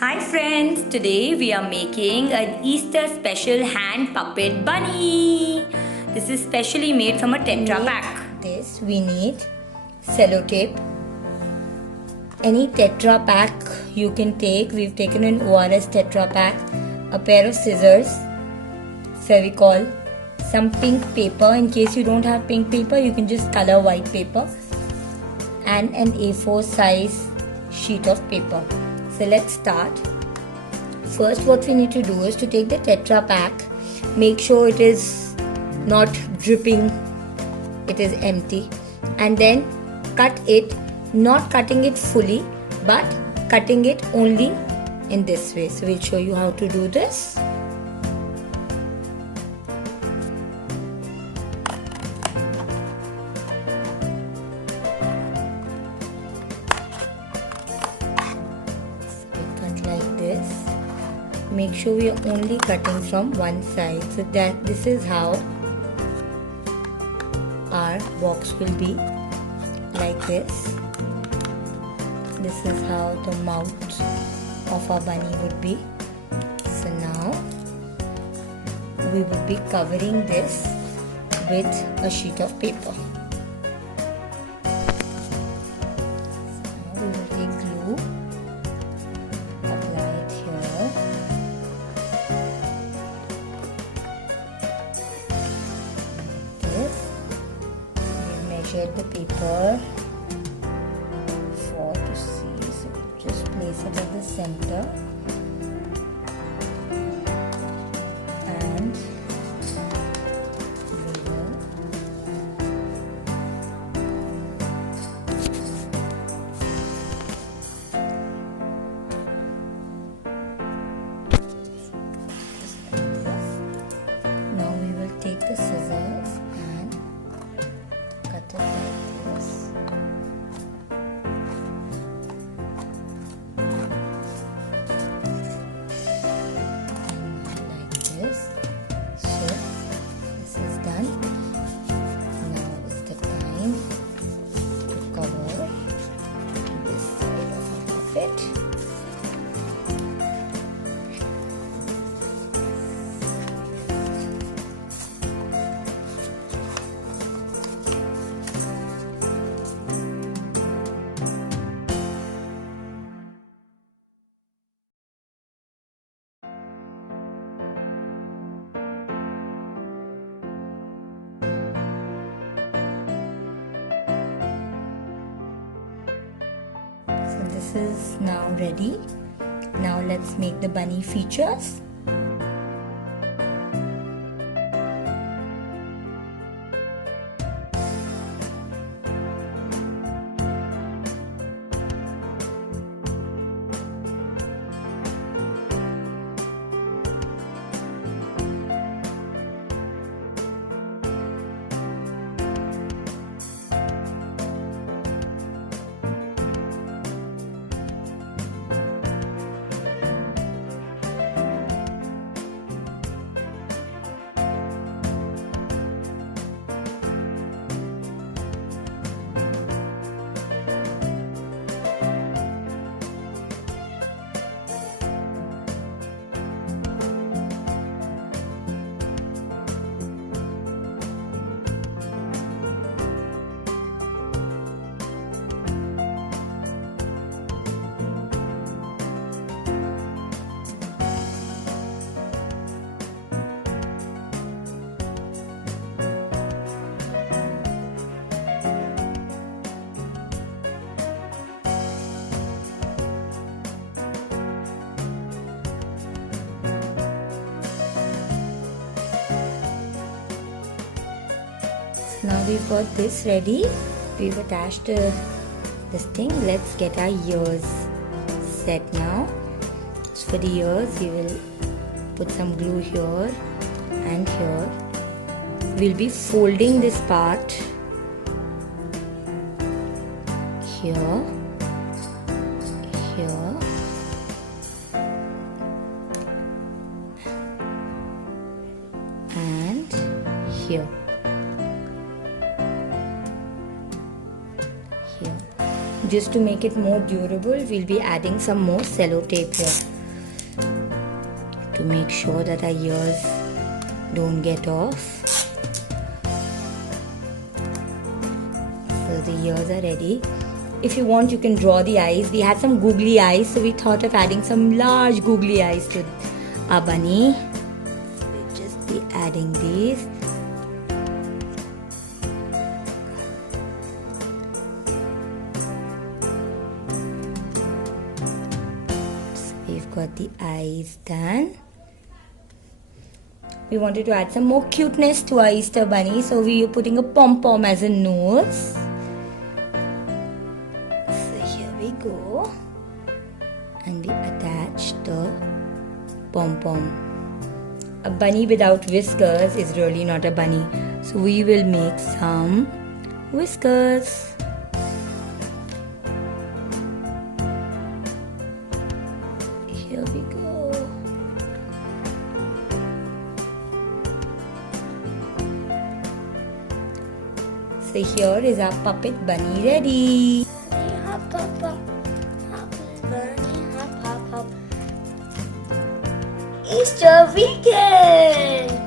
Hi friends, today we are making an Easter special hand puppet bunny. This is specially made from a Tetra pack. This we need sellotape. Any Tetra pack you can take. We've taken an ORS Tetra pack, a pair of scissors, Fevicol, some pink paper. In case you don't have pink paper, you can just color white paper, and an A4 size sheet of paper. So let's start. First, what we need to do is to take the Tetra pack, make sure it is not dripping, it is empty, and then cut it, not cutting it fully but cutting it only in this way. So we'll show you how to do this. So we cut like this. Make sure we are only cutting from one side, so that this is how our box will be, like this. This is how the mouth of our bunny would be. So now we will be covering this with a sheet of paper. So we will take glue, apply it here. This. We measured the paper 4 to see, so just place it at the center and we will now we will take the scissors and cut it like this. So this is done. Now is the time to cover this side of it. So this is now ready. Now let's make the bunny features. Now we've got this ready. We've attached this thing. Let's get our ears set now. So for the ears, we will put some glue here and here. We'll be folding this part here, here, and here. Just to make it more durable, we'll be adding some more sellotape here to make sure that our ears don't get off. So the ears are ready. If you want, you can draw the eyes. We had some googly eyes, so we thought of adding some large googly eyes to our bunny. So we'll just be adding these. So we've got the eyes done. We wanted to add some more cuteness to our Easter bunny, so we are putting a pom-pom as a nose. We go and we attach the pom-pom. A bunny without whiskers is really not a bunny, so we will make some whiskers. Here we go. So here is our puppet bunny ready. Easter weekend!